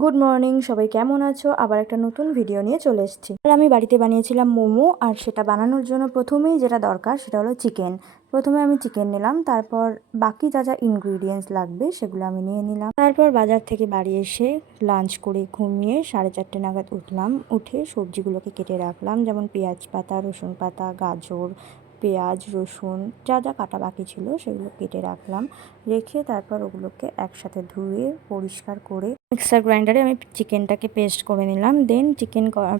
Good morning, সবাই কেমন আছো? আবার একটা নতুন ভিডিও নিয়ে চলে এসেছি। আর আমি বাড়িতে বানিয়েছিলাম মোমো, আর সেটা বানানোর জন্য প্রথমেই যেটা দরকার সেটা হলো চিকেন। প্রথমে আমি চিকেন নিলাম, তারপর বাকি যা যা ইনগ্রিডিয়েন্টস লাগবে সেগুলো আমি নিয়ে নিলাম। তারপর বাজার থেকে বাড়ি এসে লাঞ্চ করে ঘুমিয়ে 4:30 নাগাদ উঠলাম। উঠে সবজিগুলোকে কেটে রাখলাম, যেমন পেঁয়াজ পাতা, রসুন পাতা, গাজর, পেঁয়াজ, রসুন যা যা কাটা বাকি ছিল সেগুলো কেটে রাখলাম। রেখে তারপর ওগুলোকে একসাথে ধুয়ে পরিষ্কার করে মিক্সার গ্রাইন্ডারে আমি চিকেনটাকে পেস্ট করে নিলাম। দেন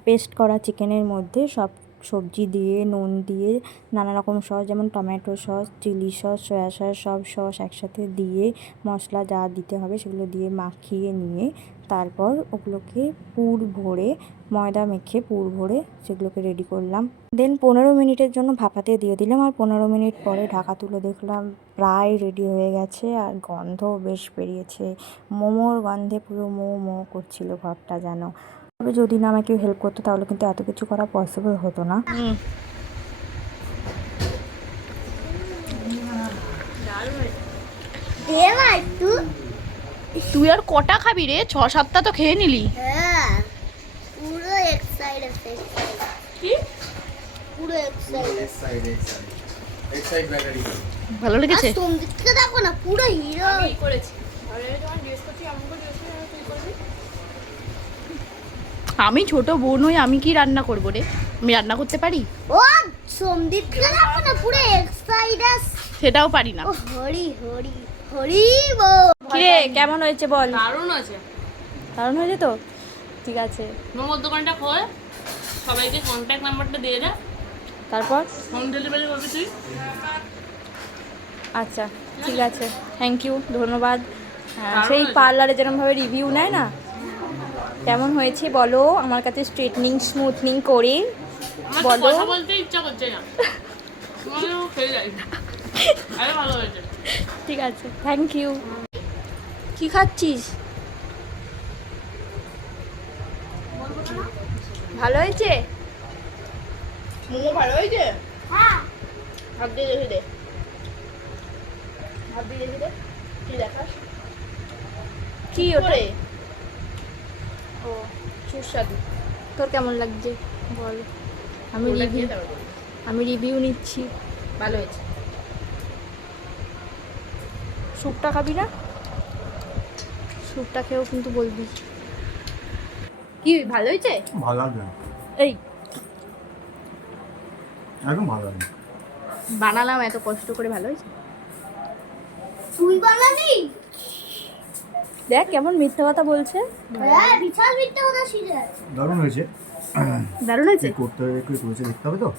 পেস্ট করা চিকেনের মধ্যে সব সবজি দিয়ে, নুন দিয়ে, নানা রকম সস যেমন tomato sauce, chilli sauce, soya sauce, সব সস একসাথে দিয়ে মশলা যা দিতে হবে সেগুলো দিয়ে মাখিয়ে নিয়ে তারপর ওগুলোকে পুর ভরে, ময়দা মেখে পুর ভরে সেগুলোকে রেডি করলাম। দেন 15 মিনিটের জন্য ভাপাতে দিয়ে দিলাম, আর 15 মিনিট পরে ঢাকা তুলে দেখলাম প্রায় রেডি হয়ে গেছে, আর গন্ধও বেশ বেরিয়েছে। মোমোর গন্ধে পুরো মো মো করছিল ঘরটা যেন। তবে যদি না আমাকে কেউ হেল্প করতো তাহলে কিন্তু এত কিছু করা পসিবল হতো না। তুই আর কটা খাবি রে? 6-7টা তো খেয়ে নিলি। হ্যাঁ, পুরো এক সাইড কি পুরো এক সাইড ভালো লেগেছে? তোম দিকে দেখো না, পুরো হিরো করেছি। আমি ছোট বোন হই, আমি কি রান্না করব রে? আমি রান্না করতে পারি? ও সোমদীপকে দেখো না, পুরো এক সাইড সেটাও পারি না। ও হরি হরি হরি বো। কিরে কেমন হয়েছে বল? দারুণ আছে। দারুণ হয়েছে তো? ঠিক আছে। মোমোর দোকানটা খোল, সবাইকে কন্ট্যাক্ট নাম্বারটা দিয়ে দে, তারপর হোম ডেলিভারি করবি তুই। আচ্ছা ঠিক আছে, থ্যাংক ইউ, ধন্যবাদ। দারুণ সেই হয়েছে। পার্লারে যেরকমভাবে রিভিউ নেয় না, কেমন হয়েছে বলো? আমার কাছে স্ট্রেটনিং স্মুথনিং করে আমার তো বলো। কথা বলতে ইচ্ছা করছে না, তুমিও খেয়ে যাই। আরে ভালো হয়েছে। ঠিক আছে, থ্যাংক ইউ। কি খাচ্ছিস? ভালো হয়েছে? মোমো ভালো হয়েছে? হ্যাঁ, হাত দিয়ে দেখে দে, হাত দিয়ে দেখে দে, কি দেখাস? কি ওটা? করে ও, সুস্বাদু। তোর কেমন লাগছে বল? আমি ওটা রিভিউ খেয়ে দাও। নিচ্ছি। ভালো হয়েছে। স্যুপটা খাবি না? স্যুপটা খেয়েও কিন্তু বলবি। কি ভালো হয়েছে? ভালো লাগবে না। এই একদম ভালো লাগবে না। বানালাম এত কষ্ট করে, ভালো হয়েছে? তুই বানালি? দেখ কেমন মিথ্যা কথা বলছে। হ্যাঁ, বিশাল মিথ্যে কথা ছিল। দারুণ হয়েছে। দারুণ হয়েছে। কি করতে হবে, একটু করেছে দেখতে হবে তো।